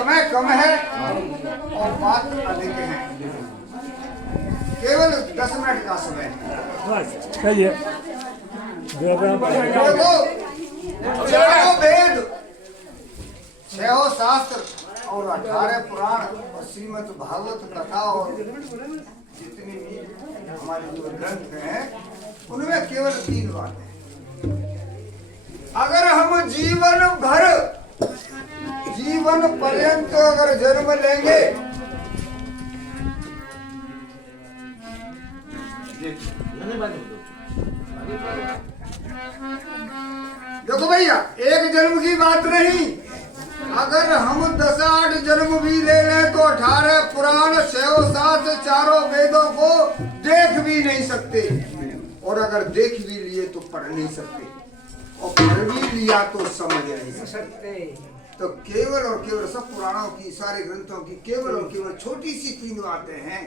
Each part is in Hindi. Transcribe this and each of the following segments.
समय कम है और बात अधिक है। केवल 10 मिनट का समय। कहिए देखो, चारों वेद, 6 शास्त्र और 18 पुराण और श्रीमद् भागवत कथा और जितनी भी हमारे जो ग्रंथ हैं उनमें केवल 3 बातें हैं। अगर हम जीवन पर्यंत अगर जन्म लेंगे, देखो भैया, एक जन्म की बात नहीं, अगर हम 10-8 जन्म भी ले लें तो 18 पुराण 6 शास्त्र चारों वेदों को देख भी नहीं सकते, और अगर देख भी लिए तो पढ़ नहीं सकते, और पढ़ भी लिया तो समझ नहीं सकते। तो केवल और केवल सब पुराणों की, सारे ग्रंथों की केवल और केवल छोटी सी 3 बातें हैं।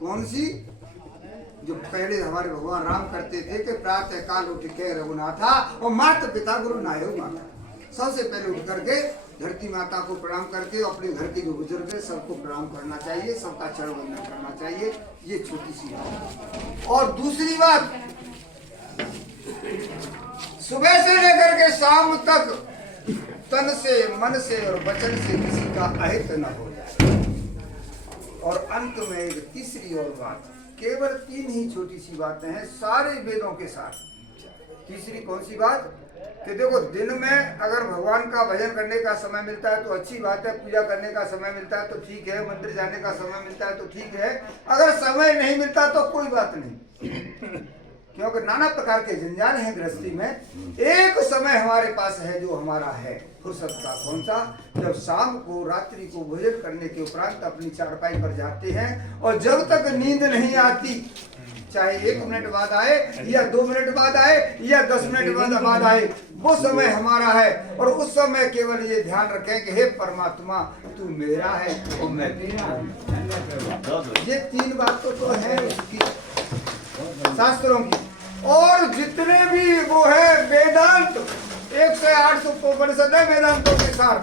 कौन सी? जो पहले हमारे भगवान राम करते थे कि प्रातः काल उठ के रघुनाथा और माता पिता गुरु नायो माता। सबसे पहले उठ करके धरती माता को प्रणाम करके अपने घर के जो बुजुर्ग है सबको प्रणाम करना चाहिए, सबका चरण वंदन करना चाहिए। ये छोटी सी बात। और दूसरी बात, सुबह से लेकर के शाम तक तन से, मन से और वचन से किसी का अहित न हो जाए। और अंत में एक तीसरी और बात, केवल 3 ही छोटी सी बातें हैं सारे वेदों के साथ। तीसरी कौन सी बात? कि देखो, दिन में अगर भगवान का भजन करने का समय मिलता है तो अच्छी बात है, पूजा करने का समय मिलता है तो ठीक है, मंदिर जाने का समय मिलता है तो ठीक है। अगर समय नहीं मिलता तो कोई बात नहीं, क्योंकि नाना प्रकार के जंजाल हैं गृहस्थी में। एक समय हमारे पास है जो हमारा है फुर्सत का। कौन सा? जब शाम को, रात्रि को भोजन करने के उपरांत अपनी चारपाई पर जाते हैं और जब तक नींद नहीं आती, चाहे 1 मिनट बाद आए या 2 मिनट बाद आए या 10 मिनट बाद आए, वो समय हमारा है। और उस समय केवल ये ध्यान रखें कि हे परमात्मा, तू मेरा है और मैं तेरा हूं। ये 3 बातों तो है उसकी शास्त्रों की। और जितने भी वो है वेदांत, 1 से 8 उपनिषद है वेदांतों के सार।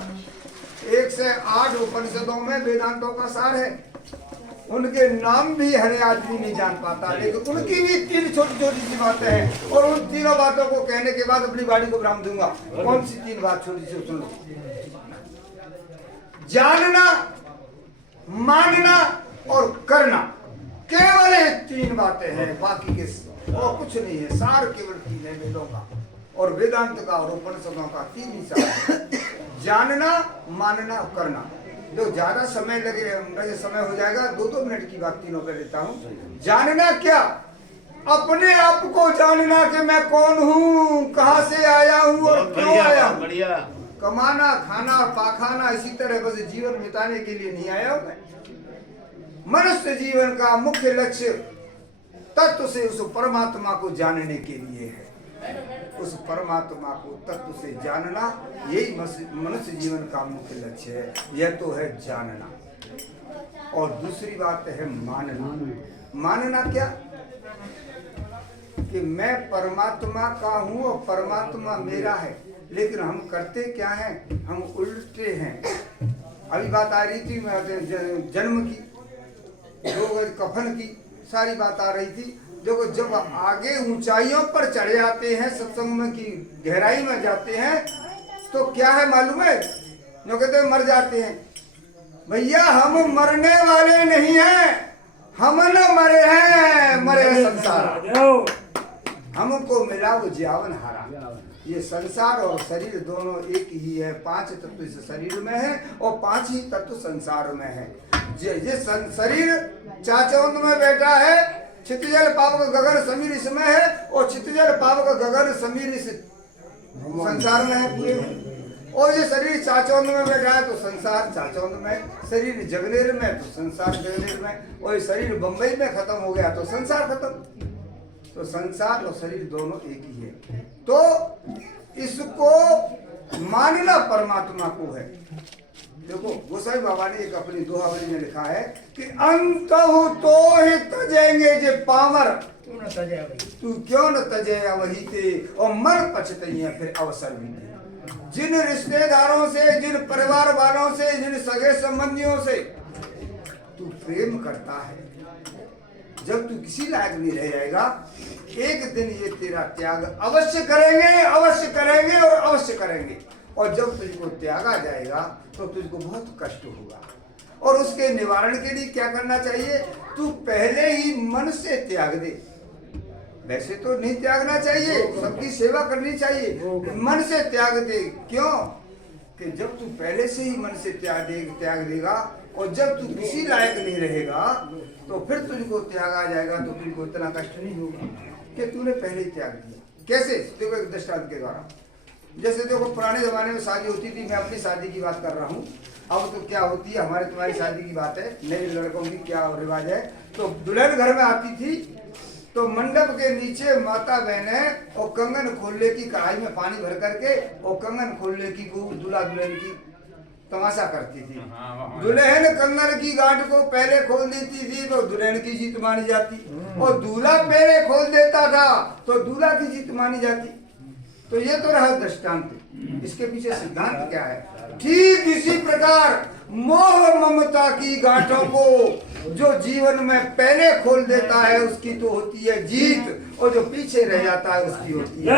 1 से 8 उपनिषदों में वेदांतों का सार है। उनके नाम भी हर आदमी नहीं जान पाता, लेकिन उनकी भी 3 छोटी छोटी सी बातें हैं। और उन 3 बातों को कहने के बाद अपनी बाड़ी को विराम दूंगा। कौन सी 3 बात? छोटी सी सुन लो। जानना, मानना और करना, केवल ये 3 बातें हैं, बाकी के और कुछ नहीं है। सार केवल 3 है वेदों का और वेदांत का और उपनिषदों का। 3 ही सार है, जानना, मानना और करना। जो ज्यादा समय लगे समय हो जाएगा, 2-2 मिनट की बात तीनों कर लेता हूँ। जानना क्या? अपने आप को जानना कि मैं कौन हूँ, कहाँ से आया हूँ और क्यों आया हूँ। कमाना, खाना, पाखाना, इसी तरह बस जीवन बिताने के लिए नहीं आया हूँ मैं। मनुष्य जीवन का मुख्य लक्ष्य तत्व से उस परमात्मा को जानने के लिए है। उस परमात्मा को तत्व से जानना, यही मनुष्य जीवन का मुख्य लक्ष्य है। यह तो है जानना। और दूसरी बात है मानना। मानना क्या? कि मैं परमात्मा का हूँ और परमात्मा मेरा है। लेकिन हम करते क्या हैं? हम उल्टे हैं। अभी बात आ रही थी जन्म की, कफन की, सारी बात आ रही थी। देखो, जब आगे ऊंचाइयों पर चढ़े जाते हैं, सत्संग में की गहराई में जाते हैं, तो क्या है मालूम है? जो कहते हैं मर जाते हैं। भैया, हम मरने वाले नहीं हैं, हम न मरे हैं, मरे संसार। हमको मिला वो जीवन हारा। ये संसार और शरीर दोनों एक ही है। 5 तत्व इस शरीर में है और 5 ही तत्व संसार में है। ये शरीर चाचौंद में बैठा है, क्षितिजल पावक गगन समीर इसमें है, और क्षितिजल पावक गगन समीर इस संसार में है पूरे में। और ये शरीर चाचौंद में बैठा है तो संसार चाचौंद में, शरीर जगनेर में तो संसार जगनेर में, और ये शरीर बंबई में खत्म हो गया तो संसार खत्म। तो संसार और शरीर दोनों एक ही है। तो इसको मानना परमात्मा को है। देखो, गोसाई बाबा ने एक अपनी दोहावली में लिखा है कि अंत हो तो ही तजेंगे जे पामर, तू क्यों न तजे वही थे, और मर पछतइया फिर अवसर भी थे। जिन रिश्तेदारों से, जिन परिवार वालों से, जिन सगे संबंधियों से तू प्रेम करता है, जब तू किसी लायक नहीं रह जाएगा, एक दिन ये तेरा त्याग अवश्य करेंगे, अवश्य करेंगे और अवश्य करेंगे। और जब तुझको त्यागा जाएगा तो तुझको बहुत कष्ट होगा। और उसके निवारण के लिए क्या करना चाहिए? तू पहले ही मन से त्याग दे। वैसे तो नहीं त्यागना चाहिए, सबकी सेवा करनी चाहिए, मन से त्याग दे। क्यों? कि जब तू पहले से ही मन से त्याग देगा और जब तू किसी लायक नहीं रहेगा तो फिर तुझको त्याग आ जाएगा, तो तुझको इतना कष्ट नहीं होगा कि तूने पहले ही त्याग दिया। कैसे? देखो एक दृष्टांत के द्वारा। जैसे देखो पुराने जमाने में शादी होती थी, मैं अपनी शादी की बात कर रहा हूँ। अब तो क्या होती है, हमारी तुम्हारी शादी की बात है, नए लड़कों की क्या रिवाज है। तो दुल्हन घर में आती थी तो मंडप के नीचे माता बहनें और कंगन खोलने की, कढ़ाई में पानी भर करके और कंगन खोलने की को दूल्हा दुल्हन की तमाशा करती थी। दुल्हन कंगन की गांठ को पहले खोल देती थी तो दुल्हन की जीत मानी जाती, और दूल्हा पहले खोल देता था तो दूल्हा की जीत मानी जाती। तो ये तो रहा दृष्टांत। इसके पीछे सिद्धांत क्या है? ठीक इसी प्रकार मोह ममता की गांठों को जो जीवन में पहले खोल देता है उसकी तो होती है जीत, और जो पीछे रह जाता है उसकी होती है।